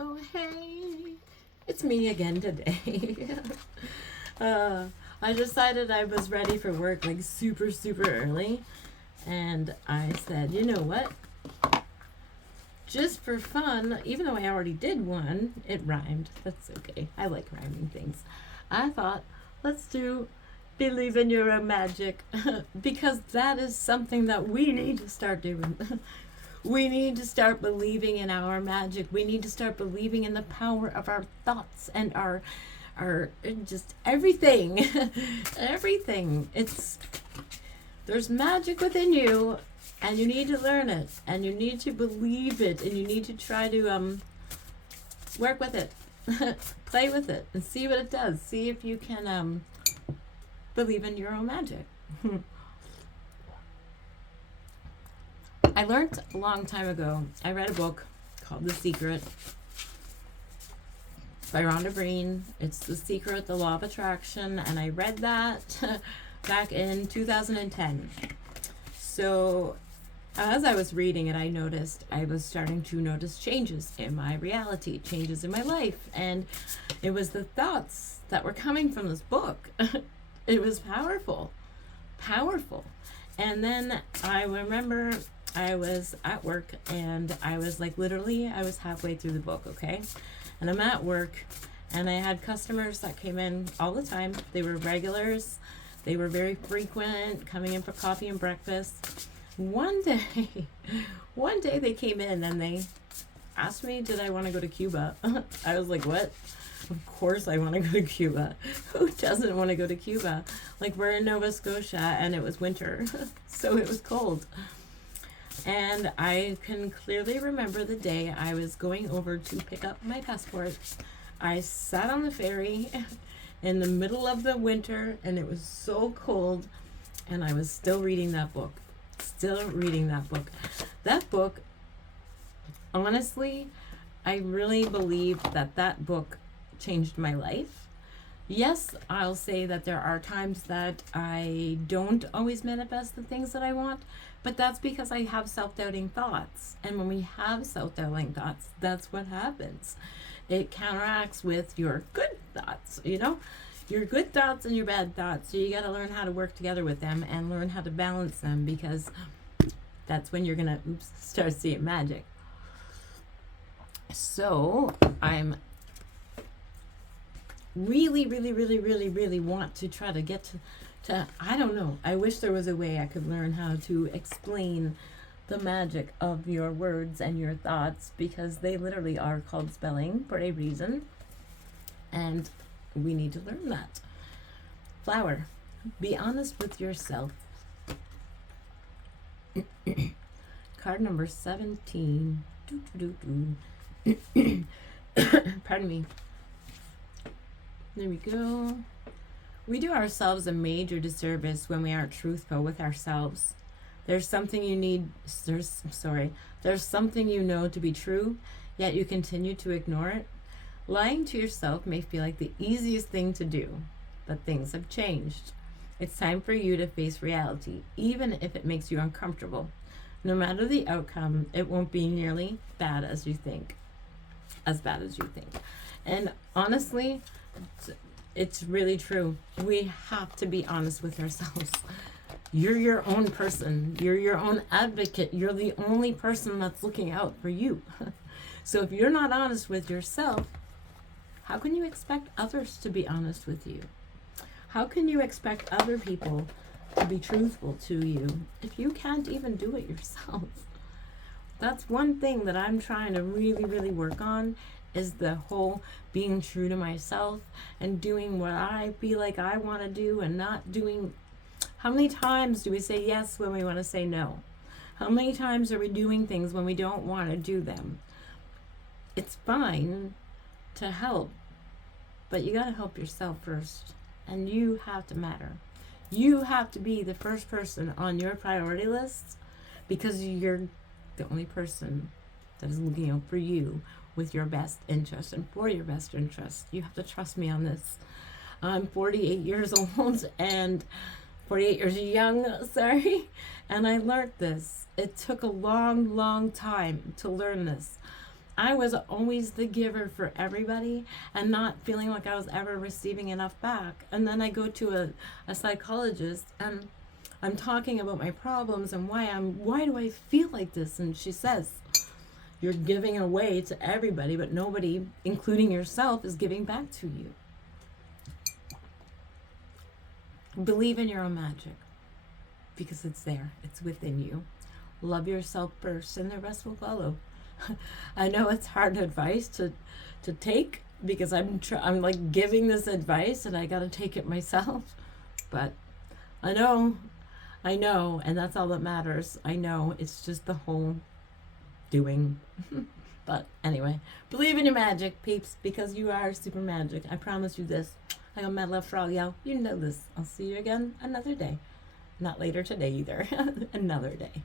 Oh, hey, it's me again today. uh, I decided I was ready for work like super, super early. And I said, you know what? Just for fun, even though I already did one, it rhymed. That's okay. I like rhyming things. I thought, let's do Believe in Your Own Magic because that is something that we need to start doing. We need to start believing in our magic. We need to start believing in the power of our thoughts and our just everything. Everything. It's there's magic within you and you need to learn it and you need to believe it and you need to try to work with it. Play with it and see what it does. See if you can believe in your own magic. I learned a long time ago. I read a book called The Secret by Rhonda Breen. It's The Secret, the Law of Attraction, and I read that back in 2010. So as I was reading it, I was starting to notice changes in my reality, changes in my life, and it was the thoughts that were coming from this book. It was powerful, powerful. And then I remember I was at work and I was like I was halfway through the book, okay? And I'm at work and I had customers that came in all the time. They were regulars. They were very frequent, coming in for coffee and breakfast. One day they came in and they asked me, did I want to go to Cuba? I was like, what? Of course I want to go to Cuba. Who doesn't want to go to Cuba? Like, we're in Nova Scotia and it was winter, so it was cold. And I can clearly remember the day I was going over to pick up my passport. I sat on the ferry in the middle of the winter and it was so cold and I was still reading that book. That book, honestly, I really believe that book changed my life. Yes, I'll say that there are times that I don't always manifest the things that I want, but that's because I have self-doubting thoughts. And when we have self-doubting thoughts, that's what happens. It counteracts with your good thoughts, your good thoughts and your bad thoughts. So you got to learn how to work together with them and learn how to balance them, because that's when you're going to start seeing magic. So I'm really want to try to get to I don't know. I wish there was a way I could learn how to explain the magic of your words and your thoughts, because they literally are called spelling for a reason. And we need to learn that. Flower, be honest with yourself. Card number 17. Pardon me. There we go. We do ourselves a major disservice when we aren't truthful with ourselves. There's something you know to be true, yet you continue to ignore it. Lying to yourself may feel like the easiest thing to do, but things have changed. It's time for you to face reality, even if it makes you uncomfortable. No matter the outcome, it won't be nearly as bad as you think. And honestly, it's really true. We have to be honest with ourselves. You're your own person. You're your own advocate. You're the only person that's looking out for you. So if you're not honest with yourself, how can you expect others to be honest with you? How can you expect other people to be truthful to you if you can't even do it yourself? That's one thing that I'm trying to really work on, is the whole being true to myself and doing what I feel like I want to do and not doing. How many times do we say yes when we want to say no? How many times are we doing things when we don't want to do them? It's fine to help, but you got to help yourself first, and you have to matter. You have to be the first person on your priority list, because you're the only person that is looking out for you with your best interest and for your best interest. You have to trust me on this. I'm 48 years old and 48 years young, and I learned this. It took a long time to learn this. I was always the giver for everybody and not feeling like I was ever receiving enough back. And then I go to a psychologist and I'm talking about my problems and why do I feel like this? And she says, you're giving away to everybody, but nobody, including yourself, is giving back to you. Believe in your own magic because it's there. It's within you. Love yourself first and the rest will follow. I know it's hard advice to take because I'm like giving this advice and I got to take it myself. But I know, and that's all that matters. I know it's just the whole doing. But anyway, believe in your magic, peeps, because you are super magic. I promise you this. I got mad love for all y'all. You know this. I'll see you again another day. Not later today either. Another day.